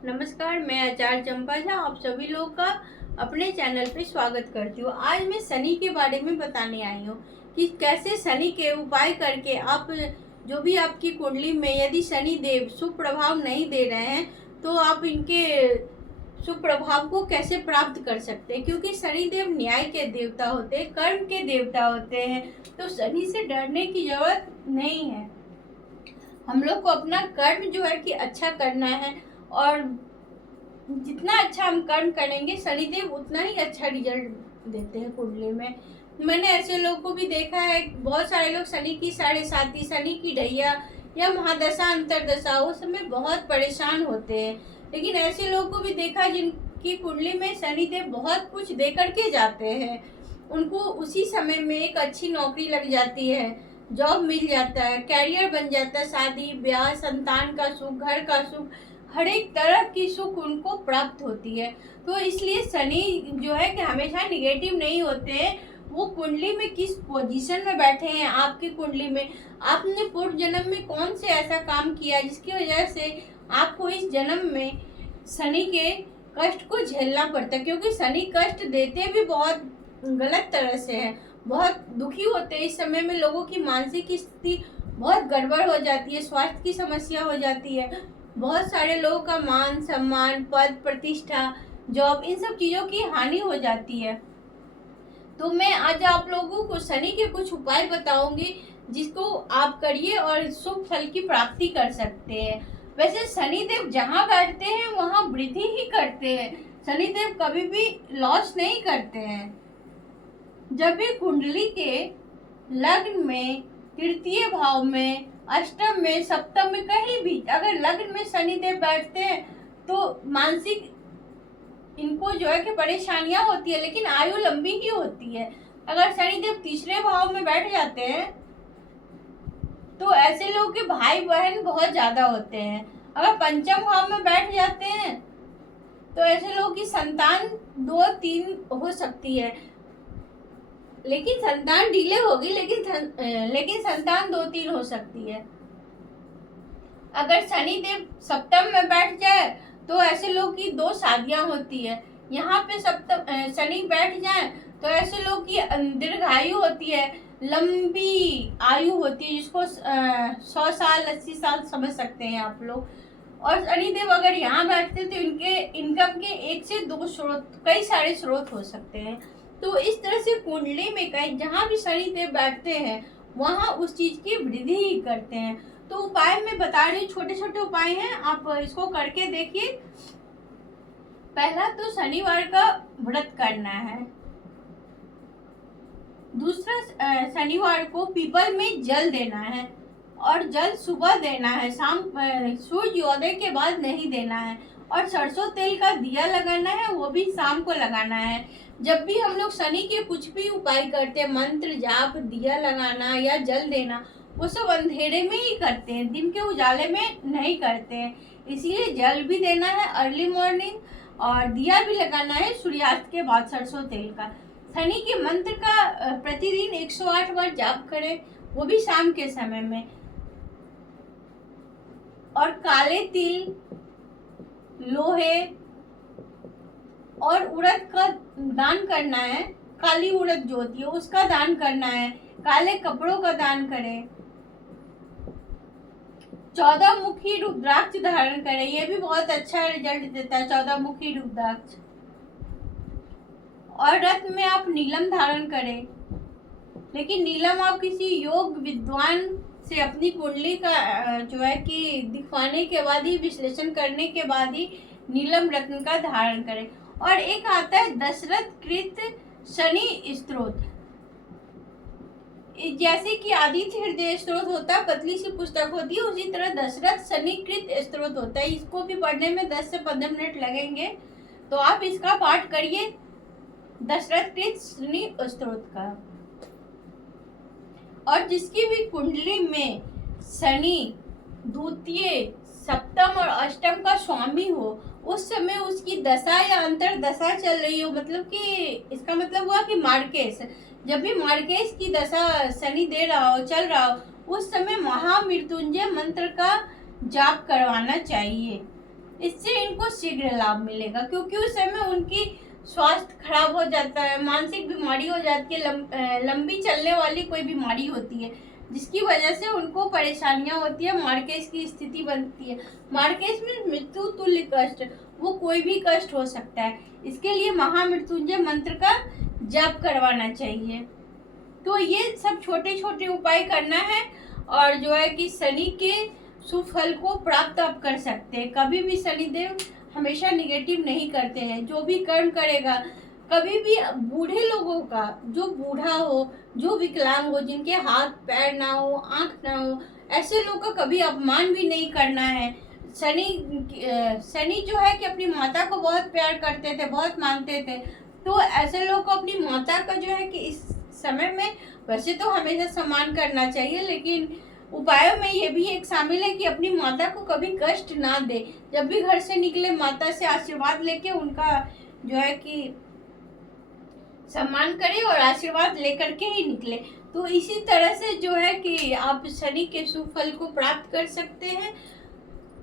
नमस्कार, मैं आचार्य चंपा झा आप सभी लोग का अपने चैनल पे स्वागत करती हूँ। आज मैं शनि के बारे में बताने आई हूँ कि कैसे शनि के उपाय करके आप जो भी आपकी कुंडली में यदि शनि देव शुभ प्रभाव नहीं दे रहे हैं तो आप इनके शुभ प्रभाव को कैसे प्राप्त कर सकते हैं, क्योंकि शनि देव न्याय के देवता होते हैं, कर्म के देवता होते हैं। तो शनि से डरने की जरूरत नहीं है। हम लोग को अपना कर्म जो है कि अच्छा करना है, और जितना अच्छा हम कर्म करेंगे शनिदेव उतना ही अच्छा रिजल्ट देते हैं कुंडली में। मैंने ऐसे लोगों को भी देखा है, बहुत सारे लोग शनि की 7.5, शनि की ढैया या महादशा अंतरदशा उस समय बहुत परेशान होते हैं। लेकिन ऐसे लोगों को भी देखा जिनकी कुंडली में शनिदेव बहुत कुछ दे करके जाते हैं, उनको उसी समय में एक अच्छी नौकरी लग जाती है, जॉब मिल जाता है, कैरियर बन जाता है, शादी ब्याह, संतान का सुख, घर का सुख, हर एक तरह की सुख उनको प्राप्त होती है। तो इसलिए शनि जो है कि हमेशा निगेटिव नहीं होते हैं। वो कुंडली में किस पोजीशन में बैठे हैं, आपकी कुंडली में आपने पूर्व जन्म में कौन से ऐसा काम किया जिसकी वजह से आपको इस जन्म में शनि के कष्ट को झेलना पड़ता है, क्योंकि शनि कष्ट देते भी बहुत गलत तरह से है, बहुत दुखी होते हैं। इस समय में लोगों की मानसिक स्थिति बहुत गड़बड़ हो जाती है, स्वास्थ्य की समस्या हो जाती है, बहुत सारे लोगों का मान सम्मान, पद प्रतिष्ठा, जॉब, इन सब चीज़ों की हानि हो जाती है। तो मैं आज आप लोगों को शनि के कुछ उपाय बताऊंगी जिसको आप करिए और शुभ फल की प्राप्ति कर सकते हैं। वैसे शनिदेव जहाँ बैठते हैं वहाँ वृद्धि ही करते हैं, शनिदेव कभी भी लॉस नहीं करते हैं। जब भी कुंडली के लग्न में, तृतीय भाव में, अष्टम में, सप्तम में, कहीं भी अगर लग्न में शनिदेव बैठते हैं तो मानसिक इनको जो है कि परेशानियां होती है, लेकिन आयु लंबी ही होती है। अगर शनिदेव तीसरे भाव में बैठ जाते हैं तो ऐसे लोगों के भाई बहन बहुत ज्यादा होते हैं। अगर पंचम भाव में बैठ जाते हैं तो ऐसे लोगों की संतान 2-3 हो सकती है, लेकिन संतान डिले होगी, लेकिन संतान 2-3 हो सकती है। अगर शनिदेव सप्तम में बैठ जाए तो ऐसे लोग की 2 शादियां होती है। यहाँ पे सप्तम शनि बैठ जाए तो ऐसे लोग की दीर्घायु होती है, लंबी आयु होती है, जिसको 100 साल 80 साल समझ सकते हैं आप लोग। और शनिदेव अगर यहाँ बैठते तो इनके इनकम के 1 से 2 स्रोत, कई सारे स्रोत हो सकते हैं। तो इस तरह से कुंडली में कहीं जहाँ भी शनिदेव बैठते हैं वहाँ उस चीज की वृद्धि ही करते हैं। तो उपाय मैं बता रही हूँ, छोटे छोटे उपाय हैं, आप इसको करके देखिए। पहला तो शनिवार का व्रत करना है। दूसरा, शनिवार को पीपल में जल देना है, और जल सुबह देना है, शाम सूर्योदय के बाद नहीं देना है। और सरसों तेल का दिया लगाना है, वो भी शाम को लगाना है। जब भी हम लोग शनि के कुछ भी उपाय करते हैं, मंत्र जाप, दिया लगाना या जल देना, वो सब अंधेरे में ही करते हैं, दिन के उजाले में नहीं करते हैं। इसलिए जल भी देना है अर्ली मॉर्निंग, और दिया भी लगाना है सूर्यास्त के बाद सरसों तेल का। शनि के मंत्र का प्रतिदिन 108 बार जाप करें, वो भी शाम के समय में। और काले तिल, लोहे और उड़द का दान करना है। काली उड़द जो होती है उसका दान करना है। काले कपड़ों का दान करें। 14 मुखी रुद्राक्ष धारण करें, यह भी बहुत अच्छा रिजल्ट देता है, 14 मुखी रुद्राक्ष। और रथ में आप नीलम धारण करें, लेकिन नीलम आप किसी योग विद्वान से अपनी कुंडली का जो है कि दिखवाने के बाद ही, विश्लेषण करने के बाद ही नीलम रत्न का धारण करें। और एक आता है दशरथ कृत शनि स्तोत्र, जैसे कि आदित्य हृदय स्तोत्र होता है, पतली सी पुस्तक होती है, उसी तरह दशरथ शनि कृत स्तोत्र होता है। इसको भी पढ़ने में 10 से 15 मिनट लगेंगे, तो आप इसका पाठ करिए, दशरथ कृत शनि स्तोत्र का। और जिसकी भी कुंडली में शनि द्वितीय, सप्तम और अष्टम का स्वामी हो, उस समय उसकी दशा या अंतर दशा चल रही हो, मतलब कि इसका मतलब हुआ कि मार्केश, जब भी मार्केश की दशा शनि दे रहा हो, चल रहा हो, उस समय महामृत्युंजय मंत्र का जाप करवाना चाहिए। इससे इनको शीघ्र लाभ मिलेगा, क्योंकि उस समय उनकी स्वास्थ्य खराब हो जाता है, मानसिक बीमारी हो जाती है, लंबी चलने वाली कोई बीमारी होती है, जिसकी वजह से उनको परेशानियां होती है, मार्केज की स्थिति बनती है। मार्केज में मृत्यु तुल्य कष्ट, वो कोई भी कष्ट हो सकता है। इसके लिए महामृत्युंजय मंत्र का जप करवाना चाहिए। तो ये सब छोटे छोटे उपाय करना है, और जो है कि शनि के शुभ फल को प्राप्त आप कर सकते हैं। कभी भी शनिदेव हमेशा निगेटिव नहीं करते हैं। जो भी कर्म करेगा, कभी भी बूढ़े लोगों का, जो बूढ़ा हो, जो विकलांग हो, जिनके हाथ पैर ना हो, आंख ना हो, ऐसे लोग का कभी अपमान भी नहीं करना है। शनि जो है कि अपनी माता को बहुत प्यार करते थे, बहुत मानते थे, तो ऐसे लोग को अपनी माता का जो है कि इस समय में वैसे तो हमेशा सम्मान करना चाहिए, लेकिन उपायों में ये भी एक शामिल है कि अपनी माता को कभी कष्ट ना दे। जब भी घर से निकले, माता से आशीर्वाद लेके उनका जो है कि सम्मान करें और आशीर्वाद लेकर के ही निकले। तो इसी तरह से जो है कि आप शनि के शुभ फल को प्राप्त कर सकते हैं।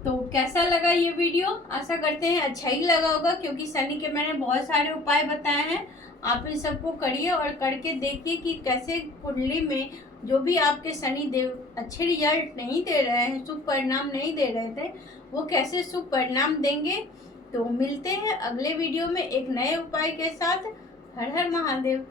तो कैसा लगा ये वीडियो? आशा करते हैं अच्छा ही लगा होगा, क्योंकि शनि के मैंने बहुत सारे उपाय बताए हैं। आप इन सबको करिए और करके देखिए कि कैसे कुंडली में जो भी आपके शनि देव अच्छे रिजल्ट नहीं दे रहे हैं, शुभ परिणाम नहीं दे रहे थे, वो कैसे शुभ परिणाम देंगे। तो मिलते हैं अगले वीडियो में एक नए उपाय के साथ। हर हर महादेव।